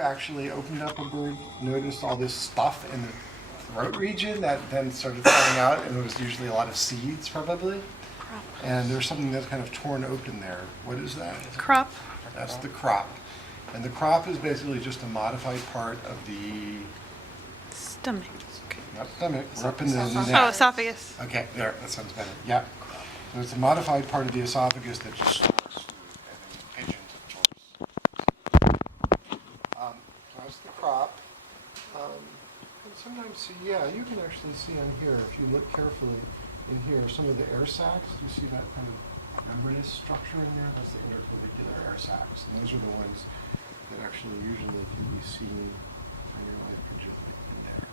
Actually opened up a bird, noticed all this stuff in the throat region that then started falling out, and it was usually a lot of seeds probably. And there's something that's kind of torn open there. What is that? Crop. That's the crop. And the crop is basically just a modified part of the, Stomach. not stomach, we're up in the Oh, neck. esophagus. Okay, there, that sounds better. Yeah. So it's a modified part of the esophagus that just stores food, and then pigeons, of course. So that's the crop. And sometimes, see, yeah, you can actually see on here, if you look carefully in here, some of the air sacs. Do you see that kind of membranous structure in there? That's the interclavicular air sacs. And those are the ones that actually usually can be seen on your live pigeon in there.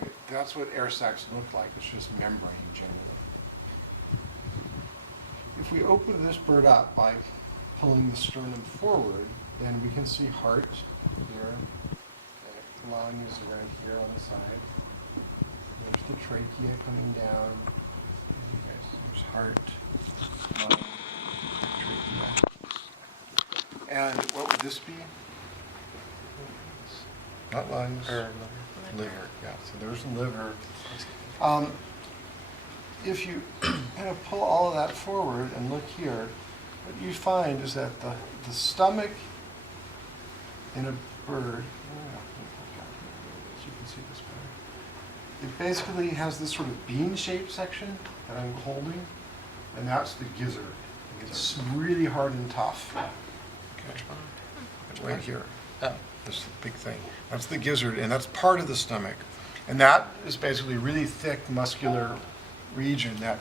And that's what air sacs look like. It's just membrane generally. If we open this bird up by pulling the sternum forward, then we can see heart here. Okay. Lung is around here on the side. There's the trachea coming down. Okay, so there's heart, lung, trachea. And what would this be? Not lungs. Liver. Yeah, so there's the liver. If you kind of pull all of that forward and look here, what you find is that the stomach in a bird, so you can see this better, it basically has this sort of bean-shaped section that I'm holding, and that's the gizzard. It's really hard and tough. Okay. It's right here. Oh. This big thing. That's the gizzard, and that's part of the stomach. And that is basically a really thick, muscular region that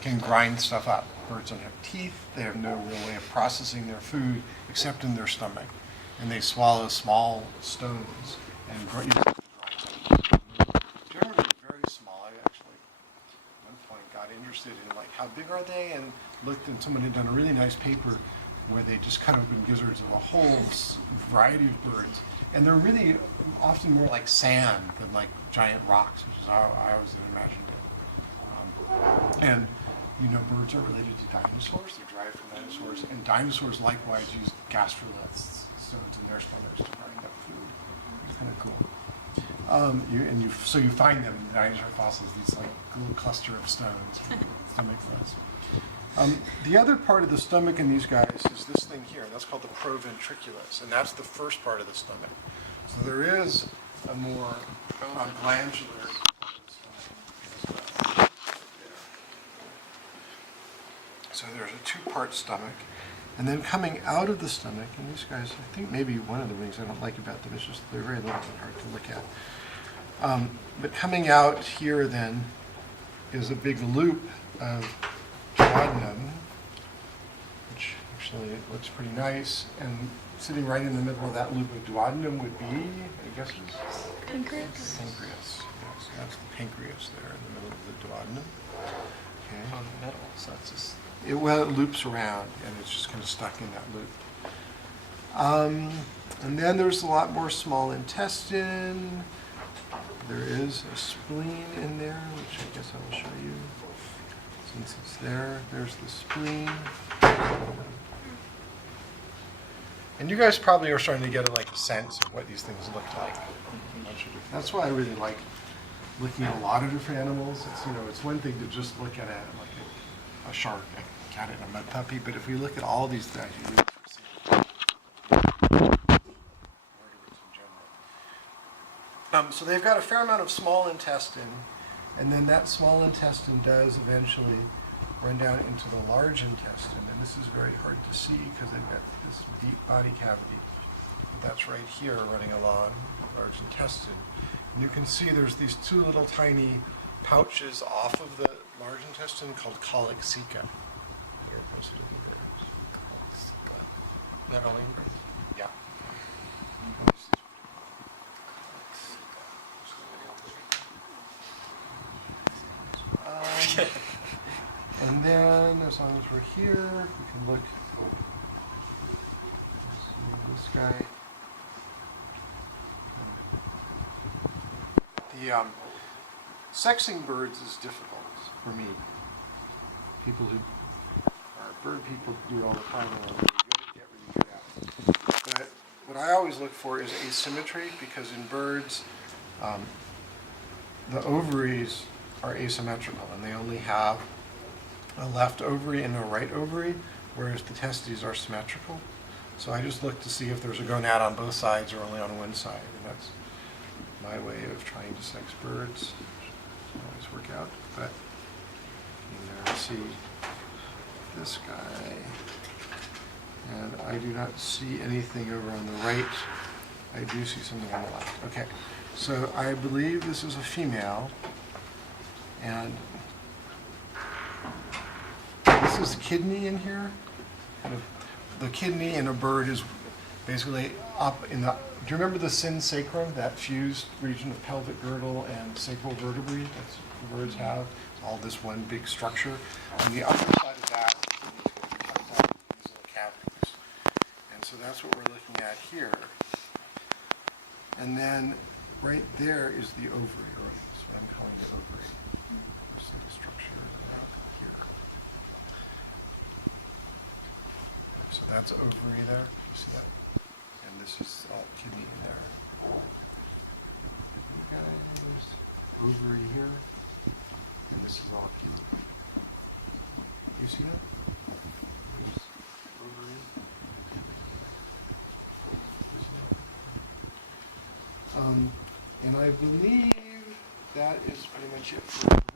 can grind stuff up. Birds don't have teeth. They have no real way of processing their food except in their stomach. And they swallow small stones and use them to grind. Generally very small. I actually, at one point, got interested in like how big are they, and looked, and someone had done a really nice paper where they just cut open gizzards of a whole variety of birds. And they're really often more like sand than like giant rocks, which is how I always imagined it. And you know, birds are related to dinosaurs. They're derived from dinosaurs. And dinosaurs likewise use gastroliths, stones in their stomachs to grind up food. It's kind of cool. So you find them in the dinosaur fossils, these like little cluster of stones, stomach fuzz. The other part of the stomach in these guys is this thing here. That's called the proventriculus, and that's the first part of the stomach. So there is a more glandular part of the stomach as well. So there's a two-part stomach, and then coming out of the stomach, and these guys, I think maybe one of the things I don't like about them is just they're very little and hard to look at. But coming out here then is a big loop of duodenum, which actually looks pretty nice, and sitting right in the middle of that loop of duodenum would be, I guess, Pancreas. pancreas. Yes, that's the pancreas there in the middle of the duodenum. Okay. On the middle, so it's just... It loops around, and it's just kind of stuck in that loop. And then there's a lot more small intestine. There is a spleen in there, which I guess I will show you. Since it's there, there's the spleen. And you guys probably are starting to get a sense of what these things look like. That's why I really like looking at a lot of different animals. It's one thing to just look at a shark, a cat, and a mud puppy, but if we look at all these things, you really see vertebrates in general. So they've got a fair amount of small intestine. And then that small intestine does eventually run down into the large intestine. And this is very hard to see because they've got this deep body cavity. That's right here running along the large intestine. And you can see there's these two little tiny pouches off of the large intestine called coccygia. They're posted in the birds. Not only in birds. Yeah. And then, as long as we're here, we can look. See this guy. The sexing birds is difficult for me. People who are bird people do it all the time and are really good at it. But what I always look for is asymmetry, because in birds, the ovaries are asymmetrical, and they only have a left ovary and a right ovary, whereas the testes are symmetrical. So I just look to see if there's a gonad on both sides or only on one side, and that's my way of trying to sex birds. Doesn't always work out, but you there see this guy, and I do not see anything over on the right. I do see something on the left. Okay, so I believe this is a female, and this is kidney in here. Kind of, the kidney in a bird is basically up in the. Do you remember the synsacrum, that fused region of pelvic girdle and sacral vertebrae that the birds have? All this one big structure. On the other side of that, these little cavities. And so that's what we're looking at here. And then right there is the ovary, or that's what I'm calling the ovary. There's the structure right here. So that's ovary there. You see that? And this is all kidney in there. You guys, ovary here, and this is all kidney. You see that? There's ovary. You see that? And I believe that is pretty much it for